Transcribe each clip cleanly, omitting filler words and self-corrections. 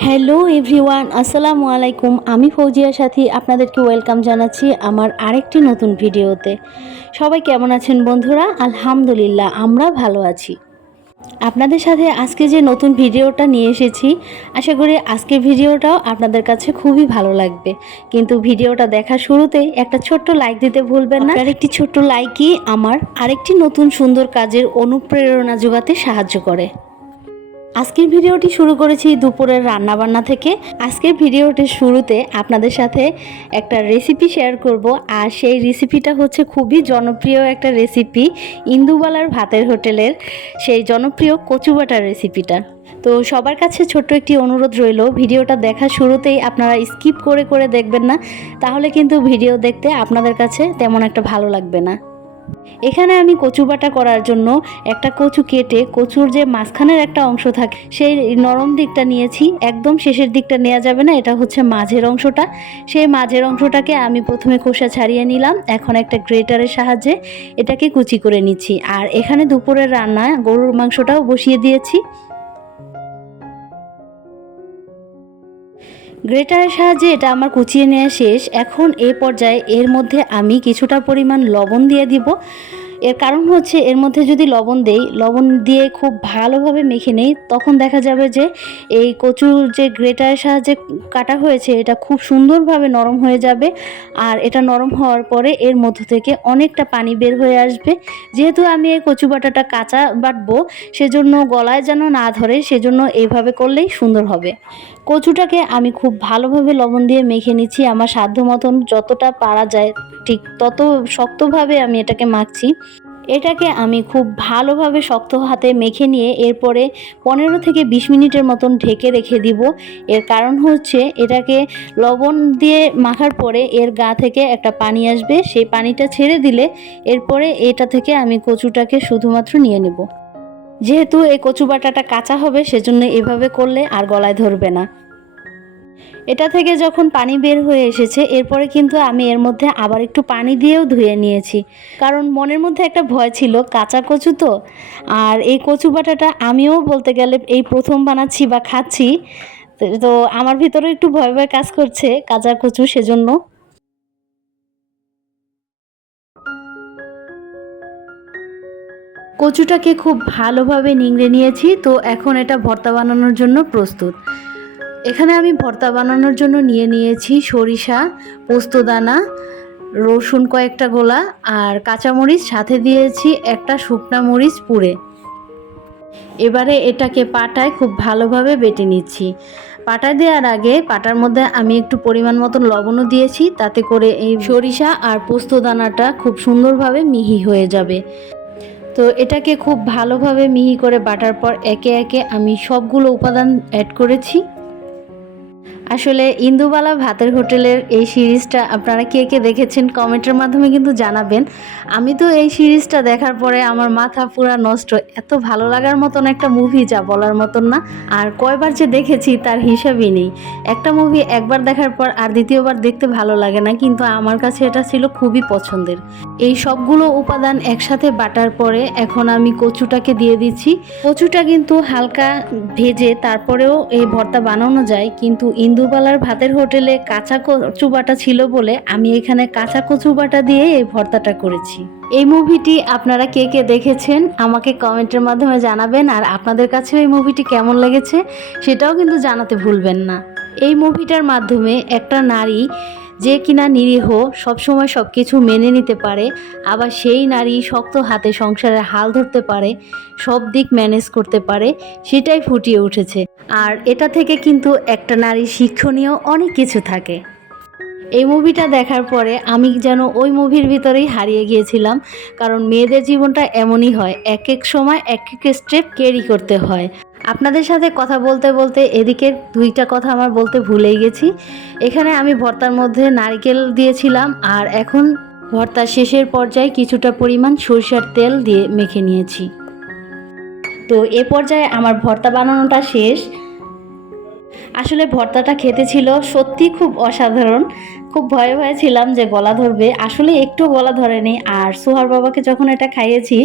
Hello everyone, আসসালামু আলাইকুম। আমি ফৌজিয়ার সাথী আপনাদেরকে ওয়েলকাম জানাচ্ছি আমার আরেকটি নতুন ভিডিওতে। সবাই কেমন আছেন বন্ধুরা? আলহামদুলিল্লাহ, আমরা ভালো আছি। আপনাদের সাথে আজকে যে নতুন ভিডিওটা নিয়ে এসেছি, আশা করি আজকের ভিডিওটাও আপনাদের কাছে খুবই ভালো লাগবে। কিন্তু ভিডিওটা দেখার শুরুতেই একটা ছোট্ট লাইক দিতে ভুলবেন না। আর একটি ছোট্ট লাইকই আমার আরেকটি নতুন সুন্দর কাজের অনুপ্রেরণা যোগাতে সাহায্য করে। আজকের ভিডিওটি শুরু করেছি দুপুরের রান্নাবান্না থেকে। আজকের ভিডিওটির শুরুতে আপনাদের সাথে একটা রেসিপি শেয়ার করব, আর সেই রেসিপিটা হচ্ছে খুবই জনপ্রিয় একটা রেসিপি, ইন্দুবালার ভাতের হোটেলের সেই জনপ্রিয় কচু বাটার রেসিপিটা। তো সবার কাছে ছোট্ট একটি অনুরোধ রইল, ভিডিওটা দেখার শুরুতেই আপনারা স্কিপ করে করে দেখবেন না, তাহলে কিন্তু ভিডিও দেখতে আপনাদের কাছে তেমন একটা ভালো লাগবে না। এখানে আমি কচু বাটা করার জন্য একটা কচু কেটে কচুর যে মাঝখানের একটা অংশ থাকে সেই নরম দিকটা নিয়েছি। একদম শেষের দিকটা নেওয়া যাবে না, এটা হচ্ছে মাঝের অংশটা। সেই মাঝের অংশটাকে আমি প্রথমে খোসা ছাড়িয়ে নিলাম। এখন একটা গ্রেটারের সাহায্যে এটাকে কুচি করে নিচ্ছি। আর এখানে দুপুরের রান্না গরুর মাংসটাও বসিয়ে দিয়েছি। গ্রেটারের সাহায্যে এটা আমার কুচিয়ে নেওয়া শেষ। এখন এই পর্যায়ে এর মধ্যে আমি কিছুটা পরিমাণ লবণ দিয়ে দিব। এর কারণ হচ্ছে এর মধ্যে যদি লবণ দেই, লবণ দিয়ে খুব ভালোভাবে মেখে নেই, তখন দেখা যাবে যে এই কচুর যে গ্রেটারের সাহায্যে কাটা হয়েছে এটা খুব সুন্দরভাবে নরম হয়ে যাবে। আর এটা নরম হওয়ার পরে এর মধ্য থেকে অনেকটা পানি বের হয়ে আসবে। যেহেতু আমি এই কচু বাটাটা কাঁচা বাটবো, সেজন্য গলায় যেন না ধরে, সেজন্য এইভাবে করলেই সুন্দর হবে। কচুটাকে আমি খুব ভালোভাবে লবণ দিয়ে মেখে নিচ্ছি। আমার সাধ্য মতন যতটা পারা যায় ঠিক তত শক্তভাবে আমি এটাকে মাখছি। এটাকে আমি খুব ভালোভাবে শক্ত হাতে মেখে নিয়ে এরপরে 15 থেকে 20 মিনিটের মতন ঢেকে রেখে দিব। এর কারণ হচ্ছে এটাকে লবণ দিয়ে মাখার পরে এর গা থেকে একটা পানি আসবে, সেই পানিটা ছেড়ে দিলে এরপরে এটা থেকে আমি কচুটাকে শুধুমাত্র নিয়ে নেব। যেহেতু এই কচু বাটাটা কাঁচা হবে, সেজন্য এভাবে করলে আর গলায় ধরবে না। এটা থেকে যখন পানি বের হয়ে এসেছে, এরপরে কিন্তু আমি এর মধ্যে আবার একটু পানি দিয়েও ধুয়ে নিয়েছি, কারণ মনের মধ্যে একটা ভয় ছিল, কাঁচা কচু তো। আর এই কচু বাটাটা আমিও বলতে গেলে এই প্রথম বানাচ্ছি বা খাচ্ছি, তো আমার ভিতরে একটু ভয় ভয় কাজ করছে কাঁচা কচু, সেজন্য। কচুটাকে খুব ভালোভাবে নিংড়ে নিয়েছি। তো এখন এটা ভর্তা বানানোর জন্য প্রস্তুত। এখানে আমি ভর্তা বানানোর জন্য নিয়ে নিয়েছি সরিষা, পোস্তদানা, রসুন কয়েকটা গোলা আর কাঁচামরিচ, সাথে দিয়েছি একটা শুকনা মরিচ পুড়ে। এবারে এটাকে পাটায় খুব ভালোভাবে বেটে নিচ্ছি। পাটায় দেওয়ার আগে পাটার মধ্যে আমি একটু পরিমাণ মতন লবণও দিয়েছি, তাতে করে এই সরিষা আর পোস্তদানাটা খুব সুন্দরভাবে মিহি হয়ে যাবে। তো এটাকে খুব ভালোভাবে মিহি করে বাটার পর একে একে আমি সবগুলো উপাদান অ্যাড করেছি। আসলে ইন্দুবালা ভাতের হোটেলের এই সিরিজটা আপনারা কে কে দেখেছেন কমেন্টের মাধ্যমে কিন্তু জানাবেন। আমি তো এই সিরিজটা দেখার পরে আমার মাথা পুরা নষ্ট, এত ভালো লাগার মতন একটা মুভি যা বলার মতন না। আর কয়বার যে দেখেছি তার হিসাবই নেই। একটা মুভি একবার দেখার পর আর দ্বিতীয়বার দেখতে ভালো লাগে না, কিন্তু আমার কাছে এটা ছিল খুবই পছন্দের। এই সবগুলো উপাদান একসাথে বাটার পরে এখন আমি কচুটাকে দিয়ে দিচ্ছি। কচুটা কিন্তু হালকা ভেজে তারপরেও এই ভর্তা বানানো যায়, কিন্তু ইন্দুবালার ভাতের হোটেলে কাঁচা কচু বাটা ছিল বলে আমি এখানে কাঁচা কচু বাটা দিয়ে এই ভর্তাটা করেছি। এই মুভিটি আপনারা কে কে দেখেছেন আমাকে কমেন্টের মাধ্যমে জানাবেন, আর আপনাদের কাছেও এই মুভিটি কেমন লেগেছে সেটাও কিন্তু জানাতে ভুলবেন না। এই মুভিটার মাধ্যমে একটা নারী যে কিনা নিরীহ, সবসময় সব কিছু মেনে নিতে পারে, আবার সেই নারী শক্ত হাতে সংসারের হাল ধরতে পারে, সব দিক ম্যানেজ করতে পারে, সেটাই ফুটিয়ে উঠেছে। আর এটা থেকে কিন্তু একটা নারী শিক্ষণীয় অনেক কিছু থাকে। এই মুভিটা দেখার পরে আমি যেন ওই মুভির ভিতরেই হারিয়ে গিয়েছিলাম, কারণ মেয়েদের জীবনটা এমনই হয়, এক এক সময় এক এক স্টেপ ক্যারি করতে হয়। আপনাদের সাথে কথা বলতে বলতে এদিকে দুইটা কথা আমার বলতে ভুলেই গেছি। এখানে আমি ভর্তার মধ্যে নারকেল দিয়েছিলাম, আর এখন ভর্তার শেষের পর্যায়ে কিছুটা পরিমাণ সরিষার তেল দিয়ে মেখে নিয়েছি। তো এ পর্যায়ে আমার ভর্তা বানানোটা শেষ। আসলে ভর্তাটা খেতে ছিল সত্যি খুব অসাধারণ। খুব ভয়ে ভয়ে ছিলাম যে গলা ধরবে, আসলে একটু গলা ধরেনি। আর সোহার বাবাকে যখন এটা খাইয়েছি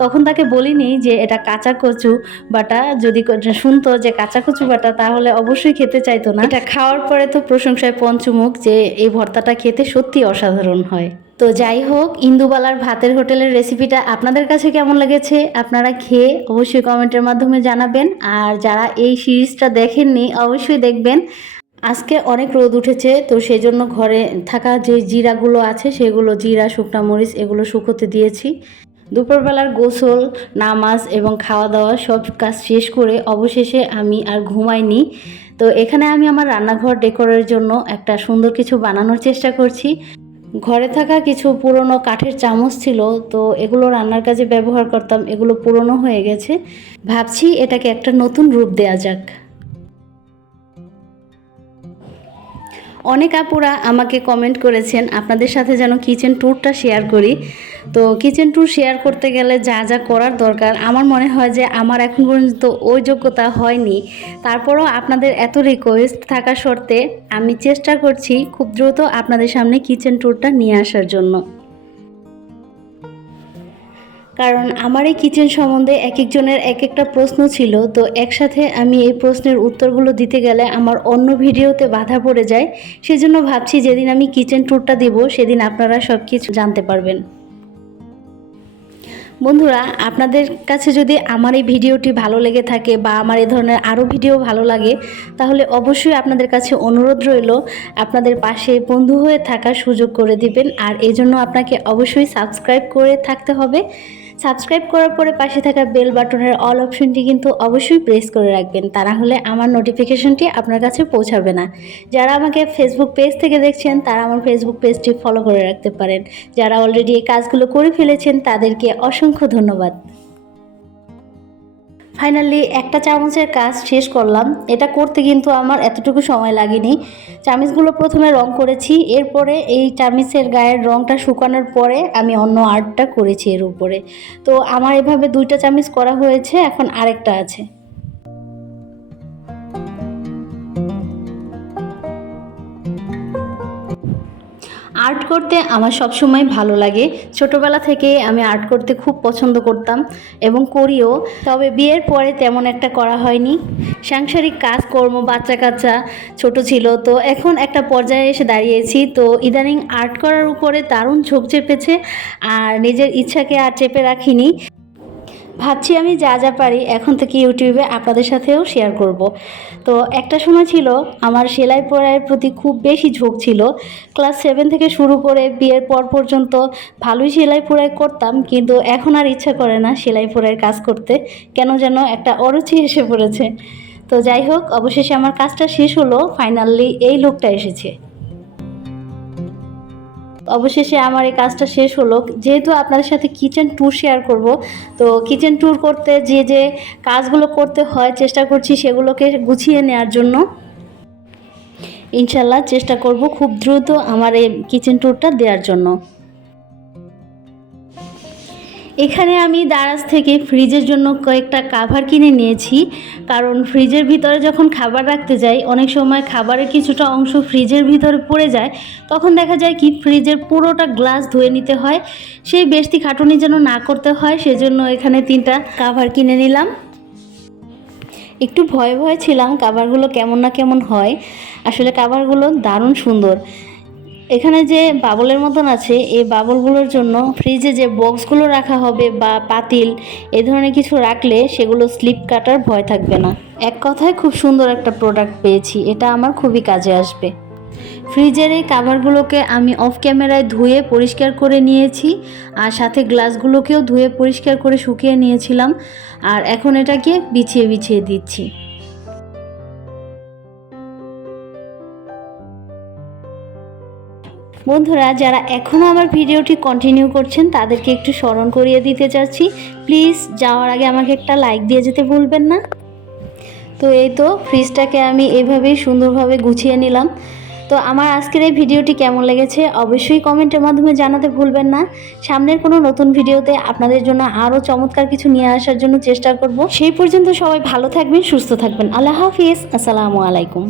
তখন তাকে বলিনি যে এটা কাঁচা কচু বাটা, যদি শুনতো যে কাঁচা কচু বাটা তাহলে অবশ্যই খেতে চাইতো না। এটা খাওয়ার পরে তো প্রশংসায় পঞ্চমুখ যে এই ভর্তাটা খেতে সত্যি অসাধারণ হয়। তো যাই হোক, ইন্দুবালার ভাতের হোটেলের রেসিপিটা আপনাদের কাছে কেমন লেগেছে আপনারা খেয়ে অবশ্যই কমেন্টের মাধ্যমে জানাবেন। আর যারা এই সিরিজটা দেখেননি অবশ্যই দেখবেন। আজকে অনেক রোদ উঠেছে, তো সেই জন্য ঘরে থাকা যে জিরাগুলো আছে সেগুলো, জিরা, শুকনা মরিচ, এগুলো শুকোতে দিয়েছি। দুপুরবেলার গোসল, নামাজ এবং খাওয়া দাওয়া সব কাজ শেষ করে অবশেষে আমি আর ঘুমাইনি। তো এখানে আমি আমার রান্নাঘর ডেকোরের জন্য একটা সুন্দর কিছু বানানোর চেষ্টা করছি। ঘরে থাকা কিছু পুরনো কাঠের চামচ ছিল, তো এগুলো রান্নার কাজে ব্যবহার করতাম, এগুলো পুরনো হয়ে গেছে। ভাবছি এটাকে একটা নতুন রূপ দেয়া যাক। অনেক আপুরা আমাকে কমেন্ট করেছেন আপনাদের সাথে যেন কিচেন ট্যুরটা শেয়ার করি। তো কিচেন ট্যুর শেয়ার করতে গেলে যা যা করার দরকার আমার মনে হয় যে আমার এখন পর্যন্ত ওই যোগ্যতা হয়নি। তারপরও আপনাদের এত রিকোয়েস্ট থাকা সত্ত্বে আমি চেষ্টা করছি খুব দ্রুত আপনাদের সামনে কিচেন ট্যুরটা নিয়ে আসার জন্য। কারণ আমার এই কিচেন সম্বন্ধে এক একজনের এক একটা প্রশ্ন ছিল, তো একসাথে আমি এই প্রশ্নের উত্তরগুলো দিতে গেলে আমার অন্য ভিডিওতে বাধা পড়ে যায়। সেজন্য ভাবছি যেদিন আমি কিচেন ট্যুরটা দিব সেদিন আপনারা সব কিছু জানতে পারবেন। বন্ধুরা, আপনাদের কাছে যদি আমার এই ভিডিওটি ভালো লেগে থাকে বা আমার এই ধরনের আরও ভিডিও ভালো লাগে, তাহলে অবশ্যই আপনাদের কাছে অনুরোধ রইল আপনাদের পাশে বন্ধু হয়ে থাকার সুযোগ করে দিবেন। আর এই জন্য আপনাকে অবশ্যই সাবস্ক্রাইব করে থাকতে হবে। সাবস্ক্রাইব করার পরে পাশে থাকা বেল বাটনের অল অপশনটি কিন্তু অবশ্যই প্রেস করে রাখবেন, তা না হলে আমার নোটিফিকেশনটি আপনার কাছে পৌঁছাবে না। যারা আমাকে ফেসবুক পেজ থেকে দেখছেন তারা আমার ফেসবুক পেজটি ফলো করে রাখতে পারেন। যারা অলরেডি এই কাজগুলো করে ফেলেছেন তাদেরকে অসংখ্য ধন্যবাদ। ফাইনালি একটা চামচের কাজ শেষ করলাম। এটা করতে কিন্তু আমার এতটুকু সময় লাগেনি। চামচগুলো প্রথমে রং করেছি, এরপরে এই চামচের গায়ের রংটা শুকানোর পরে আমি অন্য আর্টটা করেছি এর উপরে। তো আমার এভাবে 2টা চামচ করা হয়েছে, এখন আরেকটা আছে। আর্ট করতে আমার সবসময় ভালো লাগে। ছোটোবেলা থেকে আমি আর্ট করতে খুব পছন্দ করতাম এবং করিও, তবে বিয়ের পরে তেমন একটা করা হয়নি। সাংসারিক কাজকর্ম, বাচ্চা কাচ্চা ছোট ছিল, তো এখন একটা পর্যায়ে এসে দাঁড়িয়েছি। তো ইদানিং আর্ট করার উপরে দারুণ ঝোঁক চেপেছে, আর নিজের ইচ্ছাকে আর চেপে রাখিনি। ভাবছি আমি যা যা পারি এখন থেকে ইউটিউবে আপনাদের সাথেও শেয়ার করব। তো একটা সময় ছিল আমার সেলাই পড়াইয়ের প্রতি খুব বেশি ঝোঁক ছিল। ক্লাস 7 থেকে শুরু করে বিয়ের পর পর্যন্ত ভালোই সেলাই পড়াই করতাম, কিন্তু এখন আর ইচ্ছা করে না সেলাই পড়াইয়ের কাজ করতে, কেন যেন একটা অরুচি এসে পড়েছে। তো যাই হোক, অবশেষে আমার কাজটা শেষ হলো, ফাইনালি এই লুকটা এসেছে। অবশেষে আমার এই কাজটা শেষ হলো। যেহেতু আপনাদের সাথে কিচেন ট্যুর শেয়ার করব, তো কিচেন ট্যুর করতে যে যে কাজগুলো করতে হয় চেষ্টা করছি সেগুলোকে গুছিয়ে নেওয়ার জন্য। ইনশাল্লাহ চেষ্টা করব খুব দ্রুত আমার এই কিচেন ট্যুরটা দেওয়ার জন্য। এখানে আমি দারাজ থেকে ফ্রিজের জন্য কয়েকটা কাভার কিনে নিয়েছি, কারণ ফ্রিজের ভিতরে যখন খাবার রাখতে যাই অনেক সময় খাবারের কিছুটা অংশ ফ্রিজের ভিতরে পড়ে যায়, তখন দেখা যায় কি ফ্রিজের পুরোটা গ্লাস ধুয়ে নিতে হয়। সেই বেশি খাটুনি যেন না করতে হয়, সেজন্য এখানে 3টা কাভার কিনে নিলাম। একটু ভয়ে ভয়ে ছিলাম কাভারগুলো কেমন না কেমন হয়, আসলে কাভারগুলো দারুণ সুন্দর। এখানে যে বাবলের মতন আছে, এই বাবলগুলোর জন্য ফ্রিজে যে বক্সগুলো রাখা হবে বা পাতিল এ ধরনের কিছু রাখলে সেগুলো স্লিপ কাটার ভয় থাকবে না। এক কথায় খুব সুন্দর একটা প্রোডাক্ট পেয়েছি, এটা আমার খুবই কাজে আসবে। ফ্রিজের এই কাভারগুলোকে আমি অফ ক্যামেরায় ধুয়ে পরিষ্কার করে নিয়েছি, আর সাথে গ্লাসগুলোকেও ধুয়ে পরিষ্কার করে শুকিয়ে নিয়েছিলাম, আর এখন এটাকে বিছিয়ে বিছিয়ে দিচ্ছি। বন্ধুরা, যারা এখনও আমার ভিডিওটি কন্টিনিউ করছেন তাদেরকে একটু স্মরণ করিয়ে দিতে চাচ্ছি, প্লিজ যাওয়ার আগে আমাকে একটা লাইক দিয়ে যেতে ভুলবেন না। তো এই তো ফ্রিজটাকে আমি এইভাবেই সুন্দরভাবে গুছিয়ে নিলাম। তো আমার আজকের এই ভিডিওটি কেমন লেগেছে অবশ্যই কমেন্টের মাধ্যমে জানাতে ভুলবেন না। সামনের কোনো নতুন ভিডিওতে আপনাদের জন্য আরও চমৎকার কিছু নিয়ে আসার জন্য চেষ্টা করব। সেই পর্যন্ত সবাই ভালো থাকবেন, সুস্থ থাকবেন। আল্লাহ হাফিজ, আসসালামু আলাইকুম।